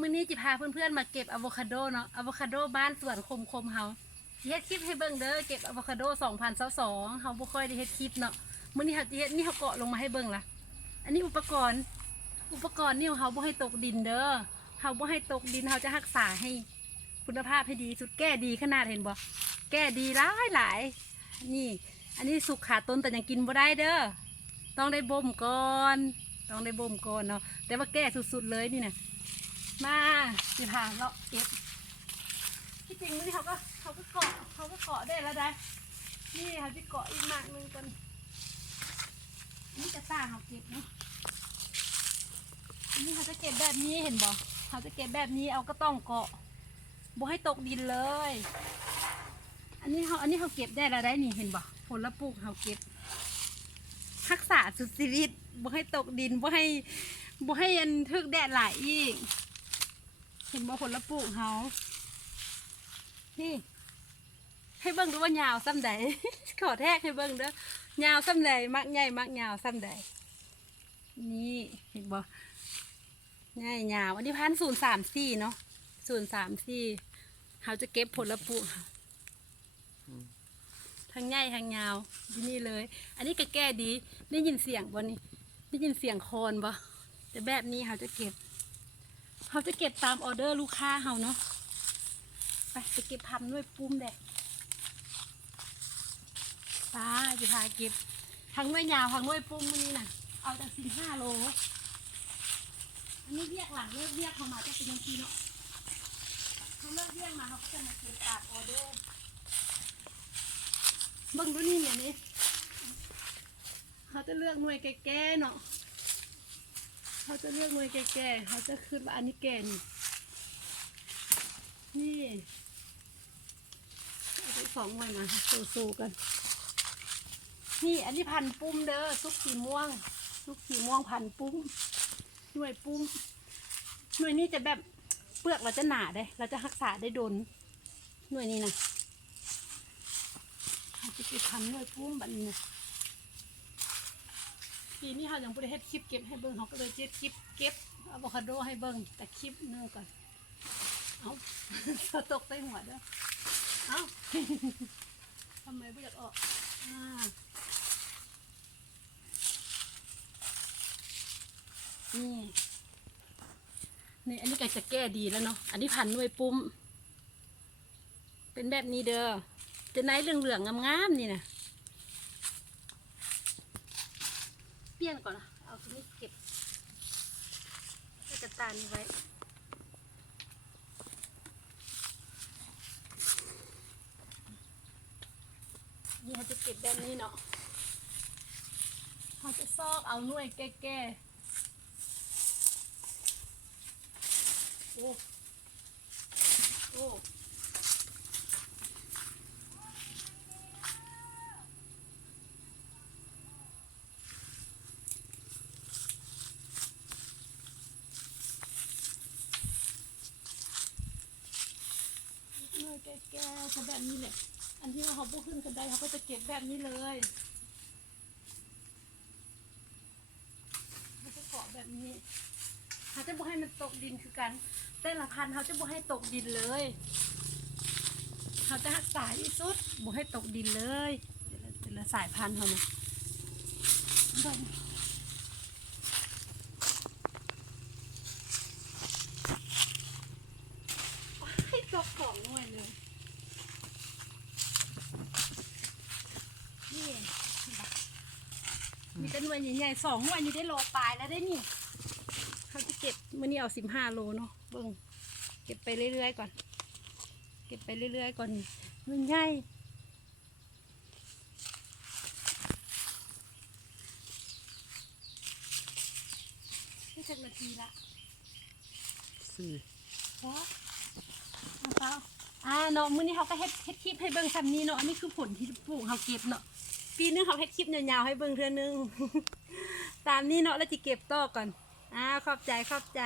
มื้อนี้จิพาเพื่อนๆมาเก็บอะโวคาโดเนาะอะโวคาโดบ้านสวนคมคมเฮาเฮ็ดคลิปให้เบิ่งเด้อเก็บอะโวคาโด2022เฮาบ่ค่อยได้เฮ็ดคลิปเนาะมื้อนี้เฮาเฮ็ดนี่เฮาเกาะลงมาให้เบิ่งล่ะ อันนี้อุปกรณ์ อุปกรณ์นี่เฮาบ่ให้ตกดินเด้อเฮาบ่ให้ตกดินเฮาจะรักษาให้คุณภาพให้ดีสุดแก้ดีขนาดเห็นบ่แก้ดีหลายหลายนี่ อันนี้สุกขาต้นแต่ยังกินบ่ได้เด้อต้องได้บ่มก่อน ต้องได้บ่มก่อนเนาะแต่ว่าแก้สุดๆเลยนี่นะ มาสิพาเลาะเก็บที่จริงมันนี่เขาก็เขาก็เกาะเขาก็เกาะได้แล้วได้นี่เขาจะเกาะอีกมากหนึงกันนี่จะต่างเขาเก็บเนาะนี่เขาจะเก็บแบบนี้เห็นบ่เขาจะเก็บแบบนี้เอาก็ต้องเกาะบ่ให้ตกดินเลย อันนี้เขาอันนี้เขาเก็บได้แล้วได้นี่เห็นบ่ผลละปลูกเขาเก็บทักษะสุดชีวิตบ่ให้ตกดินบ่ให้บ่ให้ยันทึกแดดหลายอีก เห็นบ่ผลปลูกเขานี่ ให้เบิ่งดูว่ายาวซ้ำใด ขอแทกให้เบิ่งเด้อยาวซ้ำใดมักใหญ่มักยาวซ้ำใดนี่เห็นบ่ใหญ่ยาว อันนี้พันศูนย์สามสี่เนาะศูนย์สามสี่เขาจะเก็บผลปลูกทั้งใหญ่ทั้งยาวที่นี่เลย อันนี้ก็แก้ดี ได้ยินเสียงบ่นี่ได้ยินเสียงโคนบ่แต่แบบนี้เขาจะเก็บ เขาจะเก็บตามออเดอร์ลูกค้าเขาเนาะไปไปเก็บพันด้วยปุ้มแดกตาจะพาเก็บทั้งด้วยยาวทั้งด้วยปุ้มมือนี้น่ะ เอาจากสิบห้าโลอันนี้เรียกหลังเลิกเรียกเขามาจะเป็นยังไงเนาะเขาเลิกเรียกมาเขาก็จะมาเก็บตามออเดอร์บิ่งดูนี่เนี่ยนี่เขาจะเลือกหน่วยแก่ๆเนาะ เขาจะเลือกหน่วยแก่ๆเขาจะขึ้นว่าอันนี้แก่นนี่สองหน่วยมาสู้ๆกัน นี่อันนี้พันปุ้มเด้อซุกสีม่วงซุกสีม่วงพันปุ้มหน่วยปุ้มหน่วยนี้จะแบบเปลือกเราจะหนาได้ เราจะรักษาได้โดนหน่วยนี้นะจะไปทำด้วยปุ้มบัดนี้ ปีนี้เขายังไม่ได้เฮ็ดคลิปเก็บให้เบิ่งเขาก็เลยเจ็ดคลิปเก็บอะโวคาโดให้เบิ่งแต่คลิปเนื่องก่อนเอาสตกใต้หัวเด้อเอาทำไมไม่อยากออกอ่านี่นี่อันนี้ก็จะแก้ดีแล้วเนาะอันนี้พันด้วยปุ้ม เป็นแบบนี้เด้อจะไหนเหลืองๆงามๆนี่นะ ปลี่ยนก่อนนะเอาตัวนี้เก็บก็จะตานี้ไว้นี่เขาจะเก็บแบบนี้เนาะเขาจะซอกเอาหน่วยแก่ๆโอ้โอ้ เมื่อ แก่ๆเขาแบบนี้แหละ อันที่เขาพูดขึ้นกันได้เขาก็จะเก็บแบบนี้เลยเขาจะเกาะแบบนี้เขาจะบ่ให้มันตกดินคือกัน แต่ละพันเขาจะบ่ให้ตกดินเลยเขาจะรักษาที่สุดบ่ให้ตกดินเลยแต่ละสายพันธุ์เขาเบิ่งให้ตกของหน่วยเลย นี่ มีแต่หน่วยใหญ่ๆสองหน่วยนี่ได้โลปลายแล้วได้นี่เขาจะเก็บมื่อนี้เอาสิบห้าโลเนาะเบิ่งเก็บไปเรื่อยๆก่อน เก็บไปเรื่อยๆก่อนมันใหญ่ไม่ถึงนาทีละสี่เพราะเอาเปล่าอ่าเนาะมื้อนี้เขาก็เฮ็ดเฮ็ดคลิปให้เบิ่งซ้ำนี้เนาะอันนี้คือผลที่ปลูกเขาเก็บเนาะ ปีนึงเขาให้คลิปยาวๆให้เบิ่งเทื่อนึง ตามนี้เนาะแล้วจะเก็บต่อก่อน อ้าขอบใจขอบใจ